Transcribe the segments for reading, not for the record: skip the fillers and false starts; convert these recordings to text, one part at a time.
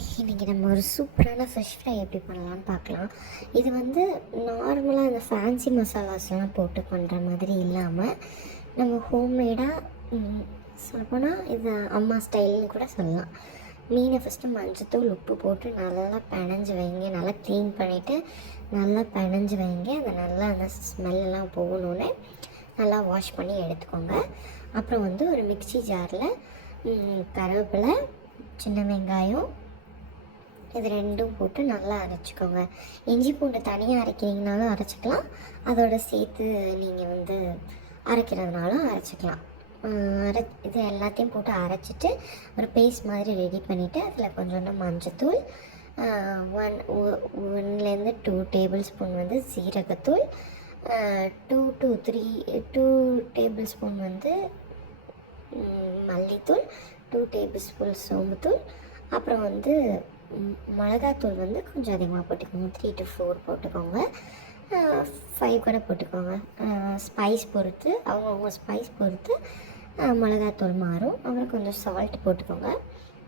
இன்றைக்கி நம்ம ஒரு சூப்பரான ஃபிஷ் ஃப்ரை எப்படி பண்ணலான்னு பார்க்கலாம். இது வந்து நார்மலாக அந்த ஃபேன்சி மசாலாஸ்லாம் போட்டு பண்ணுற மாதிரி இல்லாமல் நம்ம ஹோம்மேடாக சொல்லப்போனால் இது அம்மா ஸ்டைல்னு கூட சொல்லலாம். மீனை ஃபஸ்ட்டு மஞ்சத்தூள் உப்பு போட்டு நல்லா பிணைஞ்சு வைங்க. நல்லா க்ளீன் பண்ணிவிட்டு நல்லா பிணைஞ்சு வைங்க. அதை நல்லா அந்த ஸ்மெல்லாம் போகணுன்னு நல்லா வாஷ் பண்ணி எடுத்துக்கோங்க. அப்புறம் வந்து ஒரு மிக்ஸி ஜாரில் கருவேப்பிலை, சின்ன வெங்காயம் இது ரெண்டும் போட்டு நல்லா அரைச்சிக்கோங்க. இஞ்சி பூண்டு தனியாக அரைக்கிறீங்கனாலும் அரைச்சிக்கலாம், அதோடு சேர்த்து நீங்கள் வந்து அரைக்கிறதுனாலும் அரைச்சிக்கலாம். இது எல்லாத்தையும் போட்டு அரைச்சிட்டு ஒரு பேஸ்ட் மாதிரி ரெடி பண்ணிவிட்டு அதில் கொஞ்சோண்டு மஞ்சத்தூள், 1 to 2 டேபிள் ஸ்பூன் வந்து சீரகத்தூள், 2 to 3 டேபிள் ஸ்பூன் வந்து மல்லித்தூள், 2 டேபிள் ஸ்பூன் சோம்புத்தூள், அப்புறம் வந்து மிளகாத்தூள் வந்து கொஞ்சம் அதிகமாக போட்டுக்கோங்க. 3 to 4 போட்டுக்கோங்க. 5 கூட போட்டுக்கோங்க. ஸ்பைஸ் பொறுத்து அவங்கவுங்க ஸ்பைஸ் பொறுத்து மிளகாத்தூள் மாறும். அப்புறம் கொஞ்சம் சால்ட் போட்டுக்கோங்க.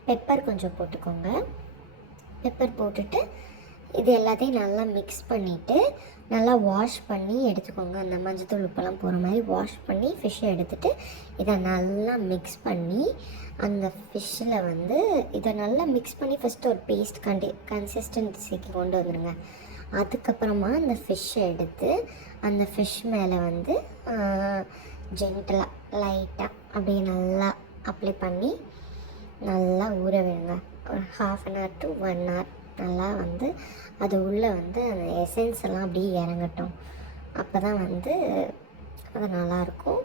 பெப்பர் கொஞ்சம் போட்டுக்கோங்க. பெப்பர் போட்டுட்டு இது எல்லாத்தையும் நல்லா மிக்ஸ் பண்ணிவிட்டு நல்லா வாஷ் பண்ணி எடுத்துக்கோங்க. அந்த மஞ்சத்தூள் உப்பெல்லாம் போகிற மாதிரி வாஷ் பண்ணி ஃபிஷ்ஷை எடுத்துகிட்டு இதை நல்லா மிக்ஸ் பண்ணி அந்த ஃபிஷ்ஷில் வந்து இதை நல்லா மிக்ஸ் பண்ணி ஃபஸ்ட்டு ஒரு பேஸ்ட் கன்சிஸ்டன்சிக்கு கொண்டு வந்துடுங்க. அதுக்கப்புறமா அந்த ஃபிஷ்ஷை எடுத்து அந்த ஃபிஷ் மேலே வந்து ஜென்டலாக லைட்டாக அப்படியே நல்லா அப்ளை பண்ணி நல்லா ஊற விடுங்க. ஒரு 1/2 hour to 1 hour நல்லா வந்து அது உள்ளே வந்து அந்த எசன்ஸ் எல்லாம் அப்படியே இறங்கட்டும். அப்போ தான் வந்து அது நல்லாயிருக்கும்.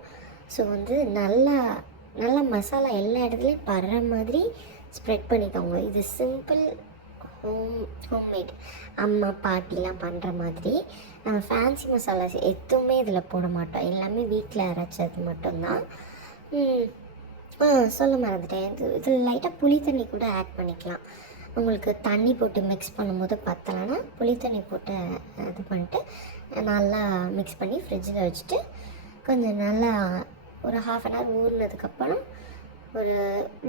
ஸோ வந்து நல்லா மசாலா எல்லா இடத்துலையும் படுற மாதிரி ஸ்ப்ரெட் பண்ணிக்கோங்க. இது சிம்பிள் ஹோம்மேட் அம்மா பாட்டிலாம் பண்ணுற மாதிரி. நம்ம ஃபேன்சி மசாலாஸ் எதுவுமே இதில் போட மாட்டோம், எல்லாமே வீட்டில் அரைச்சது மட்டும்தான். சொல்ல மறந்துட்டேன், இதில் லைட்டாக புளி தண்ணி கூட ஆட் பண்ணிக்கலாம். உங்களுக்கு தண்ணி போட்டு மிக்ஸ் பண்ணும்போது பத்தலைன்னா புளி தண்ணி போட்டு இது பண்ணிட்டு நல்லா மிக்ஸ் பண்ணி ஃப்ரிட்ஜில் வச்சுட்டு கொஞ்சம் நல்லா ஒரு 1/2 hour ஊறினதுக்கப்புறம் ஒரு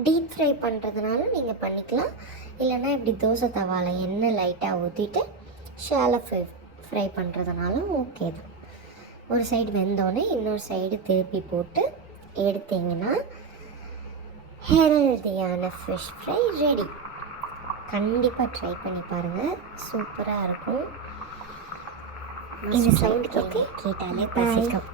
டீப் ஃப்ரை பண்ணுறதுனால நீங்கள் பண்ணிக்கலாம். இல்லைன்னா இப்படி தோசை தவாவில் எண்ணெய் லைட்டாக ஊற்றிட்டு ஷாலோ ஃப்ரை பண்ணுறதுனாலும் ஓகே தான். ஒரு சைடு வெந்தோடனே இன்னொரு சைடு திருப்பி போட்டு எடுத்திங்கன்னா ஹெல்தியான ஃபிஷ் ஃப்ரை ரெடி. கண்டிப்பாக ட்ரை பண்ணி பாருங்கள், சூப்பராக இருக்கும். இந்த சவுண்ட் கேட்டாலே பசிக்கும்.